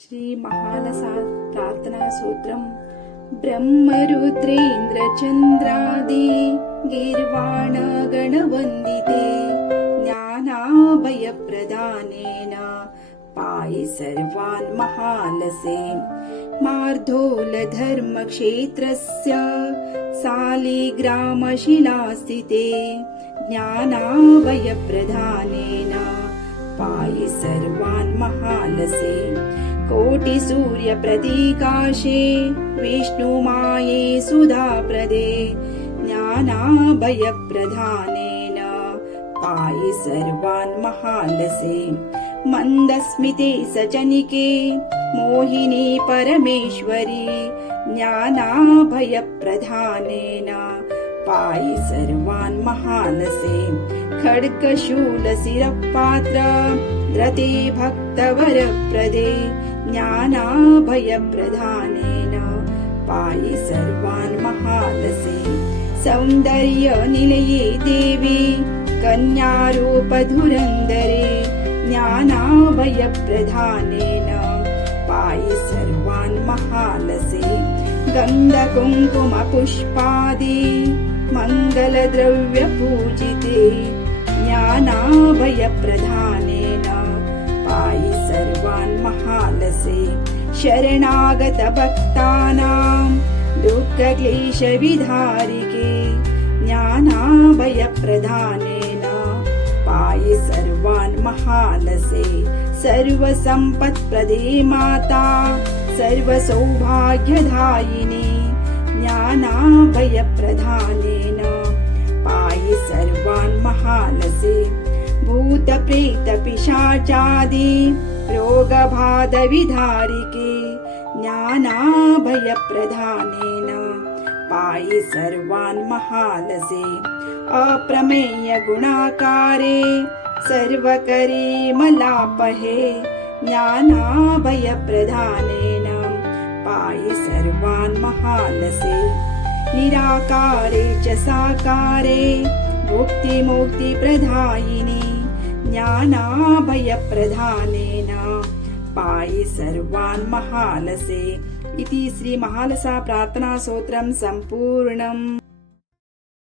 श्री महालसा प्रार्थना सूत्रम ब्रह्मरुद्रेन्द्रचन्द्रादि गीर्वाण गणवन्दिते ज्ञानाभयप्रदानेन पाहि सर्वान् महालसे मार्धोलधर्मक्षेत्रस्य सालिग्रामशिलास्थिते ज्ञानाभयप्रदानेन पाहि सर्वान् महालसे कोटिसूर्यप्रतीकाशे विष्णुमाये सुधाप्रदे ज्ञानाभयप्रदानेन पाहि सर्वान् महालसे मन्दस्मिते सचनिके मोहिनी परमेश्वरी ज्ञानाभयप्रदानेन पाहि सर्वान् महालसे खड्गशूलशिरपात्र धृते भक्तवरप्रदे ज्ञानाभयप्रदानेन पाहि सर्वान् महालसे सौन्दर्यनिलये देवी कन्यारूपधुरन्दरे ज्ञानाभयप्रदानेन पाहि सर्वान् महालसे गन्धकुङ्कुमपुष्पादि मङ्गलद्रव्यपूजिते ज्ञानाभयप्रदानेन पाहि सर्वान् महालसे शरणागतभक्तानां दुःखक्लेशविधारिके ज्ञानाभयप्रदानेन पाहि सर्वान् महालसे सर्वसम्पत्प्रदे माता सर्वसौभाग्यदायिनी ज्ञानाभयप्रदानेन पाहि सर्वान् महालसे भूतप्रेतपिशाचादि रोगबाधविधारिके ज्ञानाभयप्रदानेन पाहि सर्वान् महालसे अप्रमेय गुणाकारे सर्वकरे मलापहे ज्ञानाभयप्रदानेन पाहि सर्वान् महालसे निराकारे च साकारे मुक्तिप्रदायिनी ज्ञानाभयप्रदानेन पाहि सर्वान् महालसे इति श्री महालसा प्रार्थना सूत्रं सम्पूर्णम्।